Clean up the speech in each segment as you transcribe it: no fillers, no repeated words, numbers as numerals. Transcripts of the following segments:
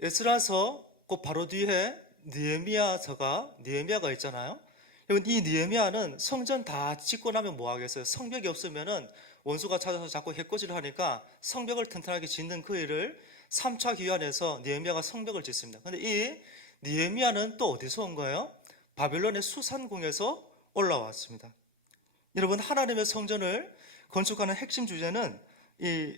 에스라서 그 바로 뒤에 느헤미야가 있잖아요. 여러분, 이 느헤미야는 성전 다 짓고 나면 뭐 하겠어요? 성벽이 없으면은 원수가 찾아서 자꾸 해코지를 하니까 성벽을 튼튼하게 짓는 그 일을 3차 기환에서 느헤미야가 성벽을 짓습니다. 근데 이 느헤미야는 또 어디서 온 거예요? 바벨론의 수산궁에서 올라왔습니다. 여러분, 하나님의 성전을 건축하는 핵심 주제는 이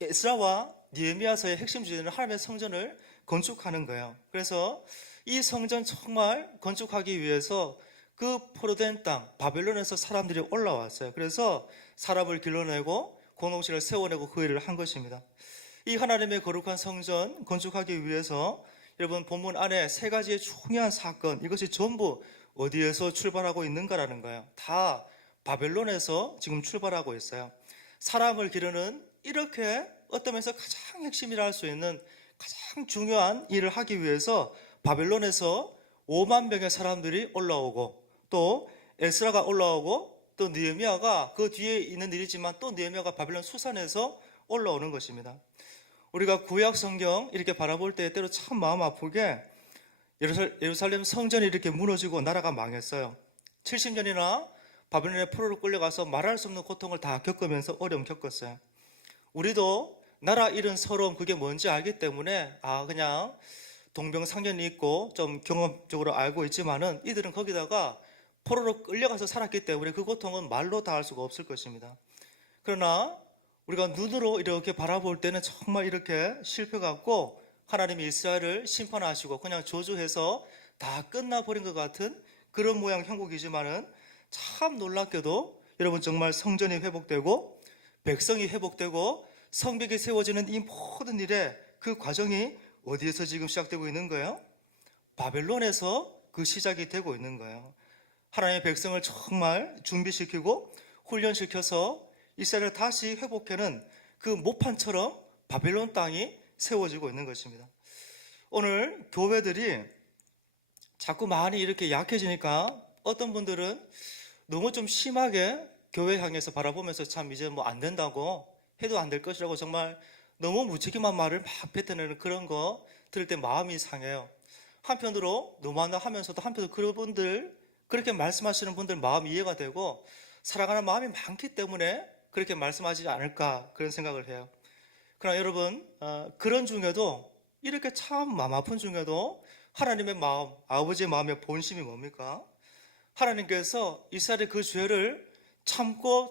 에스라와 느헤미야서의 핵심 주제는 하나님의 성전을 건축하는 거예요. 그래서 이 성전 정말 건축하기 위해서 그 포로된 땅 바벨론에서 사람들이 올라왔어요. 그래서 사람을 길러내고 공동체를 세워내고 그 일을 한 것입니다. 이 하나님의 거룩한 성전 건축하기 위해서 여러분, 본문 안에 세 가지의 중요한 사건, 이것이 전부 어디에서 출발하고 있는가라는 거예요. 다 바벨론에서 지금 출발하고 있어요. 사람을 기르는 이렇게 어떤 면에서 가장 핵심이라 할 수 있는 가장 중요한 일을 하기 위해서 바벨론에서 5만 명의 사람들이 올라오고, 또 에스라가 올라오고, 또 느헤미야가 그 뒤에 있는 일이지만 또 느헤미야가 바벨론 수산에서 올라오는 것입니다. 우리가 구약 성경 이렇게 바라볼 때 때로 참 마음 아프게 예루살렘 성전이 이렇게 무너지고 나라가 망했어요. 70년이나 바벨론의 포로로 끌려가서 말할 수 없는 고통을 다 겪으면서 어려움 겪었어요. 우리도 나라 잃은 서러움, 그게 뭔지 알기 때문에 그냥 동병상련이 있고 좀 경험적으로 알고 있지만은 이들은 거기다가 포로로 끌려가서 살았기 때문에 그 고통은 말로 다 할 수가 없을 것입니다. 그러나 우리가 눈으로 이렇게 바라볼 때는 정말 이렇게 실패 같고 하나님이 이스라엘을 심판하시고 그냥 저주해서 다 끝나버린 것 같은 그런 모양 형국이지만은 참 놀랍게도 여러분, 정말 성전이 회복되고 백성이 회복되고 성벽이 세워지는 이 모든 일에 그 과정이 어디에서 지금 시작되고 있는 거예요? 바벨론에서 그 시작이 되고 있는 거예요. 하나님의 백성을 정말 준비시키고 훈련시켜서 이스라엘을 다시 회복하는 그 모판처럼 바벨론 땅이 세워지고 있는 것입니다. 오늘 교회들이 자꾸 많이 이렇게 약해지니까 어떤 분들은 너무 좀 심하게 교회 향해서 바라보면서 참 이제 뭐 안 된다고 해도 안 될 것이라고 정말 너무 무책임한 말을 막 뱉어내는 그런 거 들을 때 마음이 상해요. 한편으로 너무하나 하면서도 한편으로 그분들 그렇게 말씀하시는 분들 마음 이해가 되고 사랑하는 마음이 많기 때문에 그렇게 말씀하지 않을까 그런 생각을 해요. 그러나 여러분, 그런 중에도 이렇게 참 마음 아픈 중에도 하나님의 마음, 아버지의 마음의 본심이 뭡니까? 하나님께서 이스라엘의 그 죄를 참고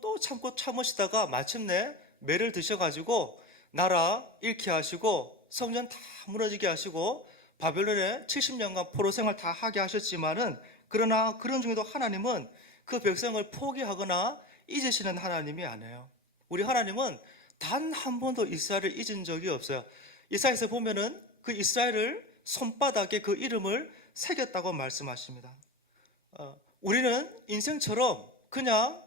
또 참고 참으시다가 마침내 매를 드셔가지고 나라 잃게 하시고 성전 다 무너지게 하시고 바벨론에 70년간 포로 생활 다 하게 하셨지만은, 그러나 그런 중에도 하나님은 그 백성을 포기하거나 잊으시는 하나님이 아니에요. 우리 하나님은 단 한 번도 이스라엘을 잊은 적이 없어요. 이사야에서 보면은 그 이스라엘을 손바닥에 그 이름을 새겼다고 말씀하십니다. 우리는 인생처럼 그냥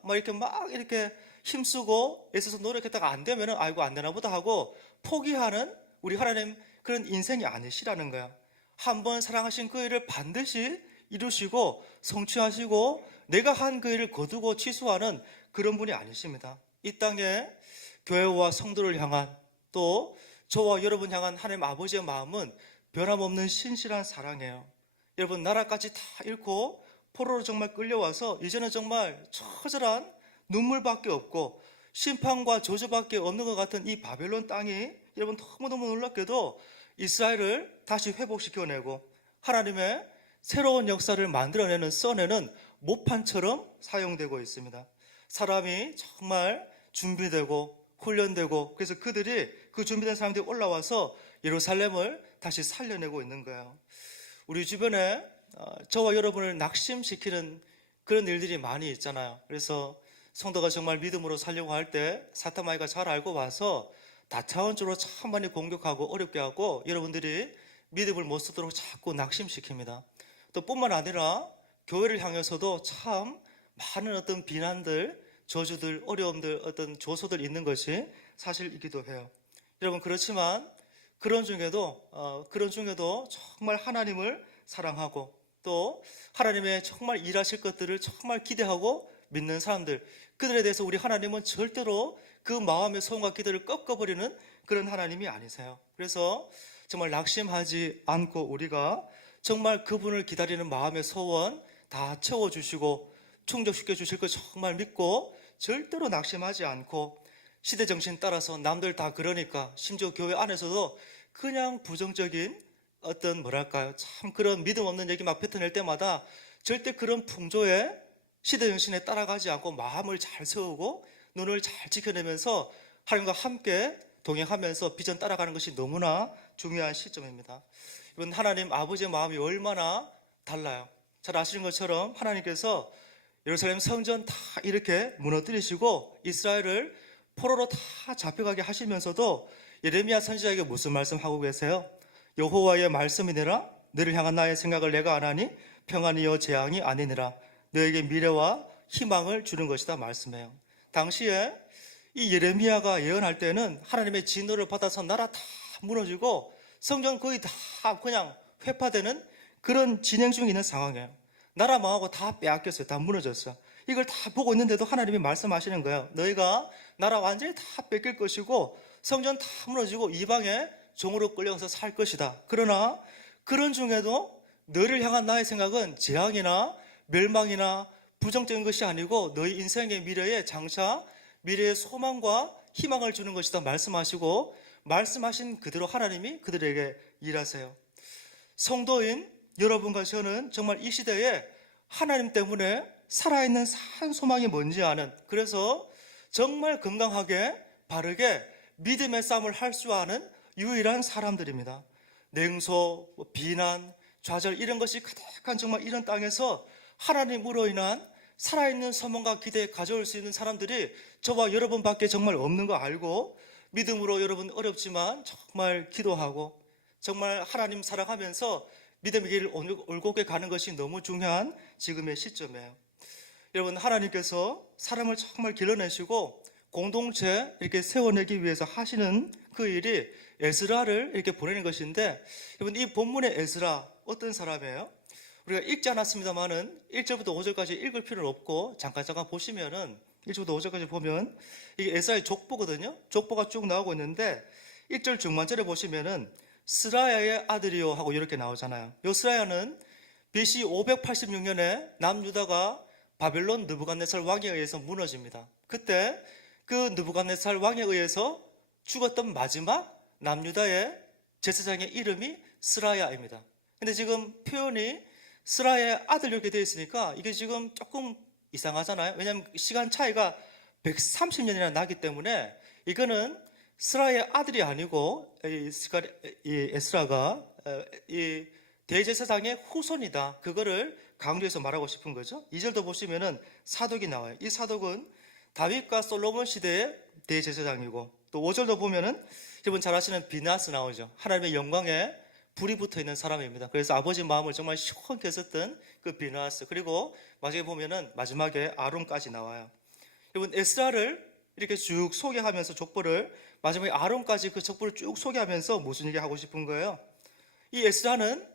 이렇게 힘쓰고 애써서 노력했다가 안 되면은 아이고 안 되나 보다 하고 포기하는 우리 하나님 그런 인생이 아니시라는 거야. 한 번 사랑하신 그 일을 반드시 이루시고 성취하시고 내가 한 그 일을 거두고 취소하는 그런 분이 아니십니다. 이 땅에 교회와 성도를 향한, 또 저와 여러분 향한 하나님 아버지의 마음은 변함없는 신실한 사랑이에요. 여러분, 나라까지 다 잃고 포로로 정말 끌려와서 이제는 정말 처절한 눈물밖에 없고 심판과 저주밖에 없는 것 같은 이 바벨론 땅이 여러분 너무너무 놀랍게도 이스라엘을 다시 회복시켜내고 하나님의 새로운 역사를 만들어내는, 써내는 모판처럼 사용되고 있습니다. 사람이 정말 준비되고 훈련되고, 그래서 그들이 그 준비된 사람들이 올라와서 예루살렘을 다시 살려내고 있는 거예요. 우리 주변에 저와 여러분을 낙심시키는 그런 일들이 많이 있잖아요. 그래서 성도가 정말 믿음으로 살려고 할 때 사탄마귀가 잘 알고 와서 다차원적으로 참 많이 공격하고 어렵게 하고 여러분들이 믿음을 못 쓰도록 자꾸 낙심시킵니다. 또 뿐만 아니라 교회를 향해서도 참 많은 어떤 비난들, 저주들, 어려움들, 어떤 조소들 있는 것이 사실이기도 해요. 여러분, 그렇지만 그런 중에도 정말 하나님을 사랑하고 또 하나님의 정말 일하실 것들을 정말 기대하고 믿는 사람들, 그들에 대해서 우리 하나님은 절대로 그 마음의 소원과 기대를 꺾어버리는 그런 하나님이 아니세요. 그래서 정말 낙심하지 않고 우리가 정말 그분을 기다리는 마음의 소원 다 채워주시고 충족시켜 주실 것 정말 믿고 절대로 낙심하지 않고 시대 정신 따라서 남들 다 그러니까 심지어 교회 안에서도 그냥 부정적인 어떤 뭐랄까요 참 그런 믿음 없는 얘기 막 뱉어낼 때마다 절대 그런 풍조에 시대 정신에 따라가지 않고 마음을 잘 세우고 눈을 잘 지켜내면서 하나님과 함께 동행하면서 비전 따라가는 것이 너무나 중요한 시점입니다. 이번 하나님 아버지의 마음이 얼마나 달라요. 잘 아시는 것처럼 하나님께서 예루살렘 성전 다 이렇게 무너뜨리시고 이스라엘을 포로로 다 잡혀가게 하시면서도 예레미야 선지자에게 무슨 말씀하고 계세요? 여호와의 말씀이니라 너를 향한 나의 생각을 내가 아나니 평안이요 재앙이 아니니라 너에게 미래와 희망을 주는 것이다 말씀해요. 당시에 이 예레미야가 예언할 때는 하나님의 진노를 받아서 나라 다 무너지고 성전 거의 다 그냥 회파되는 그런 진행 중에 있는 상황이에요. 나라 망하고 다 빼앗겼어요. 다 무너졌어요. 이걸 다 보고 있는데도 하나님이 말씀하시는 거예요. 너희가 나라 완전히 다 뺏길 것이고 성전 다 무너지고 이방에 종으로 끌려가서 살 것이다. 그러나 그런 중에도 너희를 향한 나의 생각은 재앙이나 멸망이나 부정적인 것이 아니고 너희 인생의 미래에 장차 미래의 소망과 희망을 주는 것이다 말씀하시고 말씀하신 그대로 하나님이 그들에게 일하세요. 성도인 여러분과 저는 정말 이 시대에 하나님 때문에 살아있는 산 소망이 뭔지 아는, 그래서 정말 건강하게 바르게 믿음의 싸움을 할 수 아는 유일한 사람들입니다. 냉소, 비난, 좌절 이런 것이 가득한 정말 이런 땅에서 하나님으로 인한 살아있는 소망과 기대 가져올 수 있는 사람들이 저와 여러분밖에 정말 없는 거 알고 믿음으로 여러분 어렵지만 정말 기도하고 정말 하나님 사랑하면서 믿음의 길을 올곧게 가는 것이 너무 중요한 지금의 시점이에요. 여러분, 하나님께서 사람을 정말 길러내시고 공동체 이렇게 세워내기 위해서 하시는 그 일이 에스라를 이렇게 보내는 것인데, 여러분 이 본문의 에스라 어떤 사람이에요? 우리가 읽지 않았습니다만은 1절부터 5절까지 읽을 필요는 없고 잠깐 보시면은 1절부터 5절까지 보면 이게 에스라의 족보거든요. 족보가 쭉 나오고 있는데 1절 중반절에 보시면은 스라야의 아들이요 하고 이렇게 나오잖아요. 요 스라야는 BC 586년에 남유다가 바벨론 느부갓네살 왕에 의해서 무너집니다. 그때 그 느부갓네살 왕에 의해서 죽었던 마지막 남유다의 제사장의 이름이 스라야입니다. 근데 지금 표현이 스라야의 아들 이렇게 되어 있으니까 이게 지금 조금 이상하잖아요. 왜냐하면 시간 차이가 130년이나 나기 때문에 이거는 스라야의 아들이 아니고 이 에스라가 이 대제사장의 후손이다. 그거를 강조해서 말하고 싶은 거죠. 2절도 보시면은 사독이 나와요. 이 사독은 다윗과 솔로몬 시대의 대제사장이고, 또 5절도 보면은 여러분 잘 아시는 비나스 나오죠. 하나님의 영광에 불이 붙어 있는 사람입니다. 그래서 아버지 마음을 정말 시원케 했었던 그 비나스, 그리고 마지막에 보면은 마지막에 아론까지 나와요. 여러분 에스라를 이렇게 쭉 소개하면서 족보를 마지막에 아론까지 그 족보를 쭉 소개하면서 무슨 얘기 하고 싶은 거예요? 이 에스라는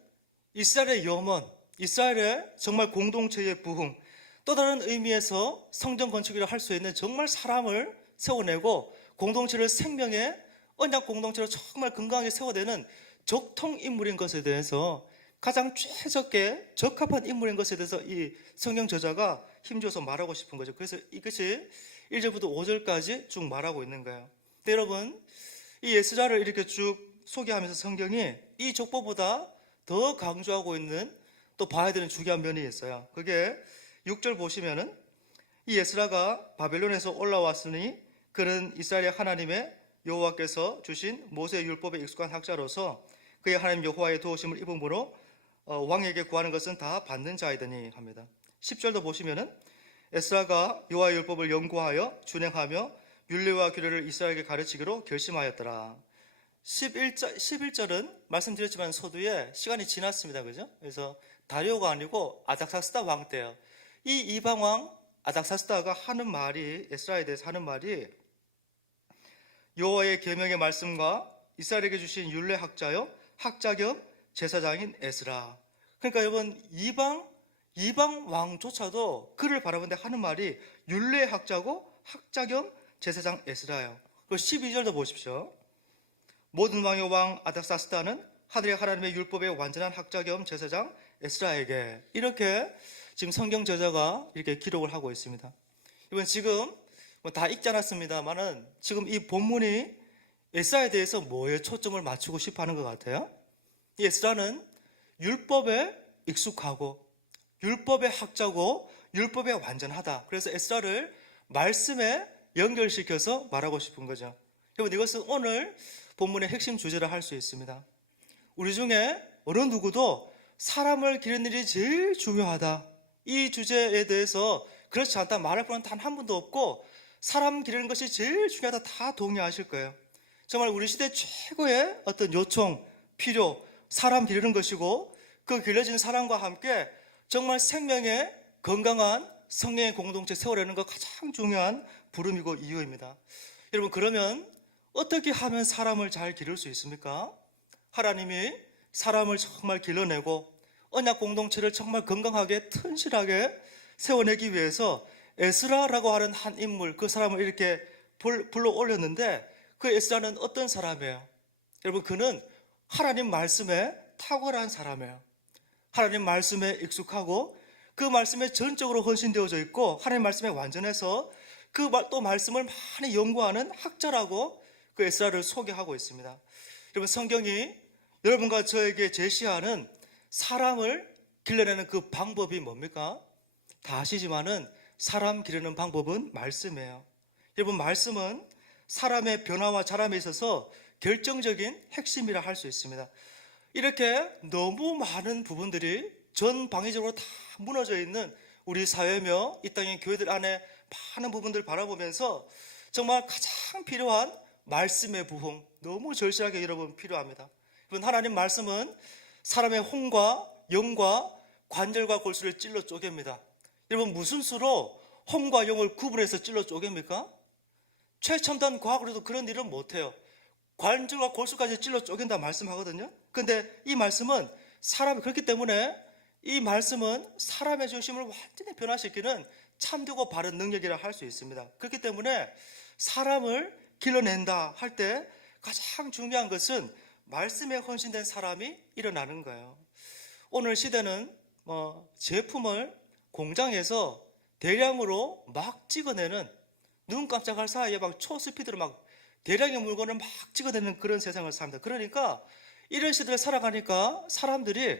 이스라엘의 염원, 이스라엘의 정말 공동체의 부흥, 또 다른 의미에서 성전 건축이라 할 수 있는 정말 사람을 세워내고 공동체를 생명의 언약 공동체로 정말 건강하게 세워내는 적통 인물인 것에 대해서 가장 최적게 적합한 인물인 것에 대해서 이 성경 저자가 힘줘서 말하고 싶은 거죠. 그래서 이것이 1절부터 5절까지 쭉 말하고 있는 거예요. 근데 여러분, 이 에스라를 이렇게 쭉 소개하면서 성경이 이 족보보다 더 강조하고 있는 또 봐야 되는 중요한 면이 있어요. 그게 6절 보시면은 이 에스라가 바벨론에서 올라왔으니 그는 이스라엘의 하나님의 여호와께서 주신 모세의 율법에 익숙한 학자로서 그의 하나님 여호와의 도우심을 입음으로 왕에게 구하는 것은 다 받는 자이더니 합니다. 10절도 보시면은 에스라가 여호와의 율법을 연구하여 준행하며 율례와 규례를 이스라엘에게 가르치기로 결심하였더라. 11절은 말씀드렸지만 서두에 시간이 지났습니다. 그죠? 그래서 다리오가 아니고 아닥사스다 왕 때요. 이 이방 왕 아닥사스다가 하는 말이, 에스라에 대해서 하는 말이 여호와의 계명의 말씀과 이스라엘에게 주신 율례 학자요 학자 겸 제사장인 에스라. 그러니까 여러분 이방 왕조차도 그를 바라보는데 하는 말이 율례 학자고 학자 겸 제사장 에스라예요. 그리고 12절도 보십시오. 모든 왕의 왕 아닥사스다는 하늘의 하나님의 율법의 완전한 학자 겸 제사장 에스라에게, 이렇게 지금 성경 저자가 이렇게 기록을 하고 있습니다. 이번 지금 다 읽지 않았습니다만은 지금 이 본문이 에스라에 대해서 뭐에 초점을 맞추고 싶어 하는 것 같아요? 이 에스라는 율법에 익숙하고 율법의 학자고 율법에 완전하다. 그래서 에스라를 말씀에 연결시켜서 말하고 싶은 거죠. 여러분, 이것은 오늘 본문의 핵심 주제라 할 수 있습니다. 우리 중에 어느 누구도 사람을 기르는 일이 제일 중요하다, 이 주제에 대해서 그렇지 않다 말할 분은 단 한 분도 없고, 사람 기르는 것이 제일 중요하다 다 동의하실 거예요. 정말 우리 시대 최고의 어떤 요청, 필요, 사람 기르는 것이고, 그 길러진 사람과 함께 정말 생명의 건강한 성령의 공동체 세워내는 것 가장 중요한 부름이고 이유입니다. 여러분, 그러면 어떻게 하면 사람을 잘 기를 수 있습니까? 하나님이 사람을 정말 길러내고 언약 공동체를 정말 건강하게 튼실하게 세워내기 위해서 에스라라고 하는 한 인물, 그 사람을 이렇게 불러 올렸는데, 그 에스라는 어떤 사람이에요? 여러분, 그는 하나님 말씀에 탁월한 사람이에요. 하나님 말씀에 익숙하고 그 말씀에 전적으로 헌신되어져 있고, 하나님 말씀에 완전해서 그 또 말씀을 많이 연구하는 학자라고 그 에스라를 소개하고 있습니다. 여러분, 성경이 여러분과 저에게 제시하는 사람을 길러내는 그 방법이 뭡니까? 다 아시지만은 사람 기르는 방법은 말씀이에요. 여러분, 말씀은 사람의 변화와 자람에 있어서 결정적인 핵심이라 할 수 있습니다. 이렇게 너무 많은 부분들이 전방위적으로 다 무너져 있는 우리 사회며 이 땅의 교회들 안에 많은 부분들을 바라보면서 정말 가장 필요한 말씀의 부흥, 너무 절실하게 여러분 필요합니다. 여러분, 하나님 말씀은 사람의 혼과 영과 관절과 골수를 찔러 쪼갭니다. 여러분, 무슨 수로 혼과 영을 구분해서 찔러 쪼갭니까? 최첨단 과학으로도 그런 일은 못해요. 관절과 골수까지 찔러 쪼갠다 말씀하거든요. 근데 이 말씀은 그렇기 때문에 이 말씀은 사람의 중심을 완전히 변화시키는 참되고 바른 능력이라 할 수 있습니다. 그렇기 때문에 사람을 길러낸다 할 때 가장 중요한 것은 말씀에 헌신된 사람이 일어나는 거예요. 오늘 시대는 제품을 공장에서 대량으로 막 찍어내는, 눈 깜짝할 사이에 막 초스피드로 막 대량의 물건을 막 찍어내는 그런 세상을 삽니다. 그러니까 이런 시대를 살아가니까 사람들이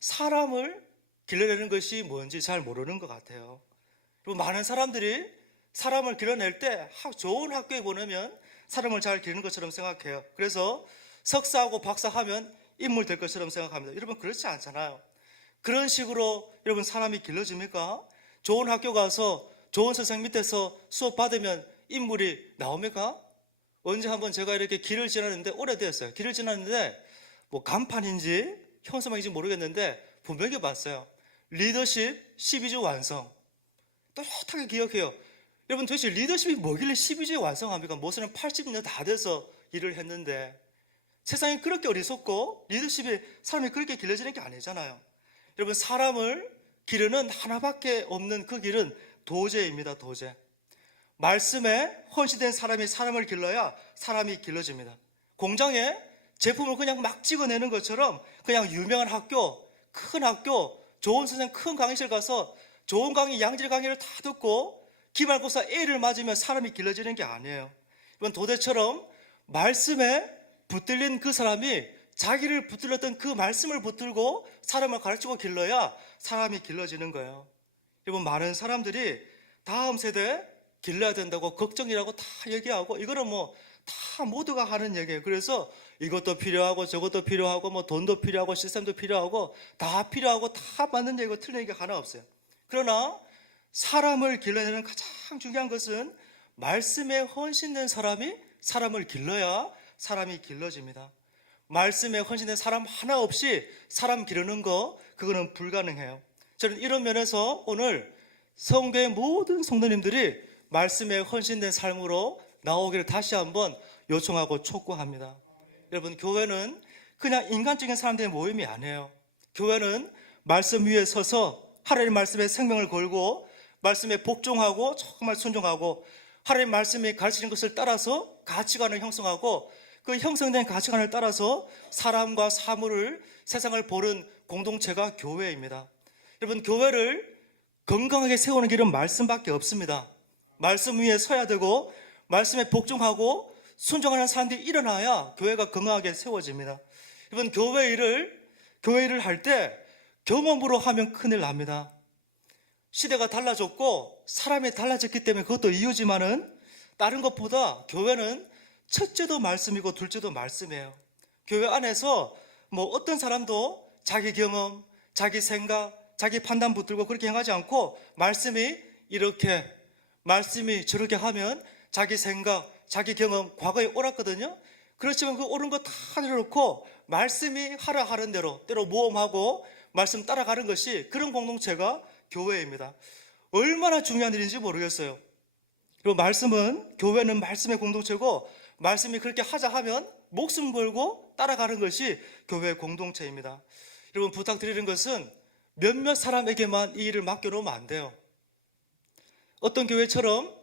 사람을 길러내는 것이 뭔지 잘 모르는 것 같아요. 그리고 많은 사람들이 사람을 길러낼 때 좋은 학교에 보내면 사람을 잘 기르는 것처럼 생각해요. 그래서 석사하고 박사하면 인물 될 것처럼 생각합니다. 여러분, 그렇지 않잖아요. 그런 식으로 여러분 사람이 길러집니까? 좋은 학교 가서 좋은 선생님 밑에서 수업 받으면 인물이 나옵니까? 언제 한번 제가 이렇게 길을 지났는데, 오래됐어요. 길을 지났는데 뭐 간판인지 현수막인지 모르겠는데 분명히 봤어요. 리더십 12주 완성. 또렷하게 기억해요. 여러분, 도대체 리더십이 뭐길래 12주에 완성합니까? 모서는 80년 다 돼서 일을 했는데. 세상이 그렇게 어리석고 리더십이 사람이 그렇게 길러지는 게 아니잖아요. 여러분, 사람을 기르는 하나밖에 없는 그 길은 도제입니다. 도제. 말씀에 헌신된 사람이 사람을 길러야 사람이 길러집니다. 공장에 제품을 그냥 막 찍어내는 것처럼 그냥 유명한 학교, 큰 학교, 좋은 선생님 큰 강의실 가서 좋은 강의, 양질 강의를 다 듣고 기말고사 A를 맞으면 사람이 길러지는 게 아니에요. 이건 도대처럼 말씀에 붙들린 그 사람이 자기를 붙들렸던 그 말씀을 붙들고 사람을 가르치고 길러야 사람이 길러지는 거예요. 여러분, 많은 사람들이 다음 세대 길러야 된다고 걱정이라고 다 얘기하고, 이거는 뭐 다 모두가 하는 얘기예요. 그래서 이것도 필요하고 저것도 필요하고 뭐 돈도 필요하고 시스템도 필요하고 다 필요하고 다 맞는 얘기고 틀린 얘기가 하나 없어요. 그러나 사람을 길러내는 가장 중요한 것은 말씀에 헌신된 사람이 사람을 길러야 사람이 길러집니다. 말씀에 헌신된 사람 하나 없이 사람 기르는 거, 그거는 불가능해요. 저는 이런 면에서 오늘 성교의 모든 성도님들이 말씀에 헌신된 삶으로 나오기를 다시 한번 요청하고 촉구합니다. 여러분, 교회는 그냥 인간적인 사람들의 모임이 아니에요. 교회는 말씀 위에 서서 하나님 말씀에 생명을 걸고 말씀에 복종하고 정말 순종하고 하나님 말씀이 가르치는 것을 따라서 가치관을 형성하고 그 형성된 가치관을 따라서 사람과 사물을 세상을 보는 공동체가 교회입니다. 여러분, 교회를 건강하게 세우는 길은 말씀밖에 없습니다. 말씀 위에 서야 되고 말씀에 복종하고 순종하는 사람들이 일어나야 교회가 건강하게 세워집니다. 여러분, 교회 일을 할 때 경험으로 하면 큰일 납니다. 시대가 달라졌고 사람이 달라졌기 때문에 그것도 이유지만은 다른 것보다 교회는 첫째도 말씀이고 둘째도 말씀이에요. 교회 안에서 뭐 어떤 사람도 자기 경험, 자기 생각, 자기 판단 붙들고 그렇게 행하지 않고 말씀이 이렇게, 말씀이 저렇게 하면 자기 생각, 자기 경험, 과거에 옳았거든요. 그렇지만 그 옳은 거 다 내려놓고 말씀이 하라 하는 대로 때로 모험하고 말씀 따라가는 것이 그런 공동체가 교회입니다. 얼마나 중요한 일인지 모르겠어요. 그리고 교회는 말씀의 공동체고 말씀이 그렇게 하자 하면 목숨 걸고 따라가는 것이 교회 공동체입니다. 여러분, 부탁드리는 것은 몇몇 사람에게만 이 일을 맡겨놓으면 안 돼요. 어떤 교회처럼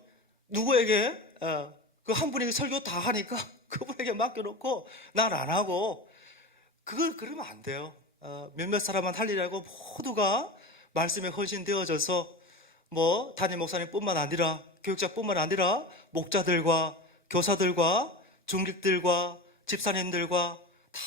누구에게 그 한 분이 설교 다 하니까 그분에게 맡겨놓고 난 안 하고 그러면 안 돼요. 몇몇 사람만 할 일이라고 모두가 말씀에 헌신되어져서 뭐 담임 목사님뿐만 아니라 교육자뿐만 아니라 목자들과 교사들과 중직들과 집사님들과 다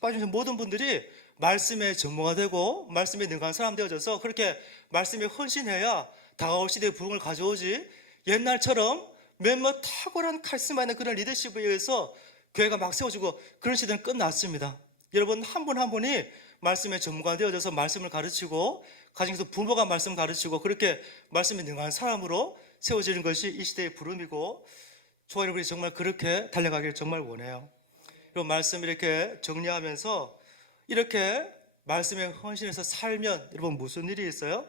빠지는 모든 분들이 말씀의 전무가 되고 말씀에 능한 사람 되어져서 그렇게 말씀에 헌신해야 다가올 시대의 부흥을 가져오지, 옛날처럼 몇몇 탁월한 카리스마 있는 그런 리더십에 의해서 교회가 막 세워지고 그런 시대는 끝났습니다. 여러분, 한 분 한 분이 말씀의 전무가 되어져서 말씀을 가르치고 가정에서 부모가 말씀 가르치고 그렇게 말씀에 능한 사람으로 세워지는 것이 이 시대의 부름이고, 저와 여러분이 정말 그렇게 달려가기를 정말 원해요. 그리고 말씀 이렇게 정리하면서 이렇게 말씀에 헌신해서 살면 여러분 무슨 일이 있어요?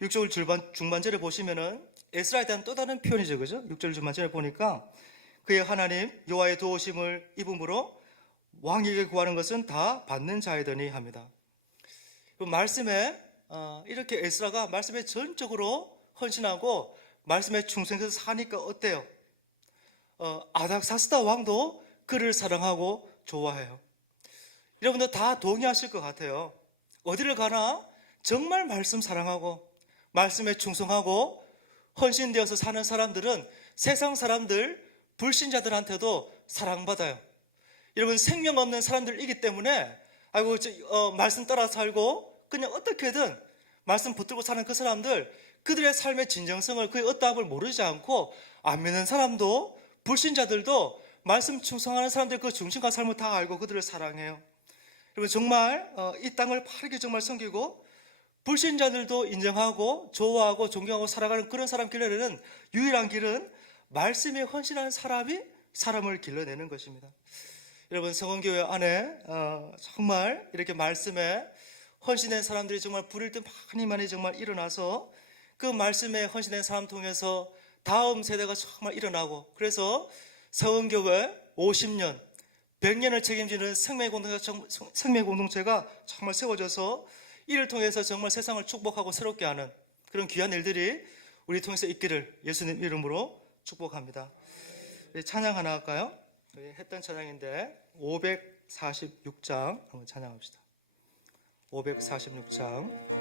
6절 중반절에 보시면은 에스라에 대한 또 다른 표현이죠, 그죠? 6절 중반절에 보니까 그의 하나님 여호와의 도우심을 입음으로 왕에게 구하는 것은 다 받는 자이더니 합니다. 말씀에 이렇게 에스라가 말씀에 전적으로 헌신하고 말씀에 충성해서 사니까 어때요? 아닥사스다 왕도 그를 사랑하고 좋아해요. 여러분들 다 동의하실 것 같아요. 어디를 가나 정말 말씀 사랑하고 말씀에 충성하고 헌신되어서 사는 사람들은 세상 사람들, 불신자들한테도 사랑받아요. 여러분, 생명 없는 사람들이기 때문에 말씀 따라 살고 그냥 어떻게든 말씀 붙들고 사는 그 사람들, 그들의 삶의 진정성을, 그의 어떠함을 모르지 않고 안 믿는 사람도, 불신자들도 말씀 충성하는 사람들 그 중심과 삶을 다 알고 그들을 사랑해요. 여러분, 정말 이 땅을 바르게 정말 섬기고 불신자들도 인정하고 좋아하고 존경하고 살아가는 그런 사람 길러내는 유일한 길은 말씀에 헌신하는 사람이 사람을 길러내는 것입니다. 여러분, 성원교회 안에 정말 이렇게 말씀에 헌신된 사람들이 정말 부릴 듯 많이 정말 일어나서 그 말씀에 헌신된 사람 통해서 다음 세대가 정말 일어나고, 그래서 성원교회 50년, 100년을 책임지는 생명 공동체가 정말 세워져서 이를 통해서 정말 세상을 축복하고 새롭게 하는 그런 귀한 일들이 우리 통해서 있기를 예수님 이름으로 축복합니다. 찬양 하나 할까요? 했던 찬양인데 546장 한번 찬양합시다. 546장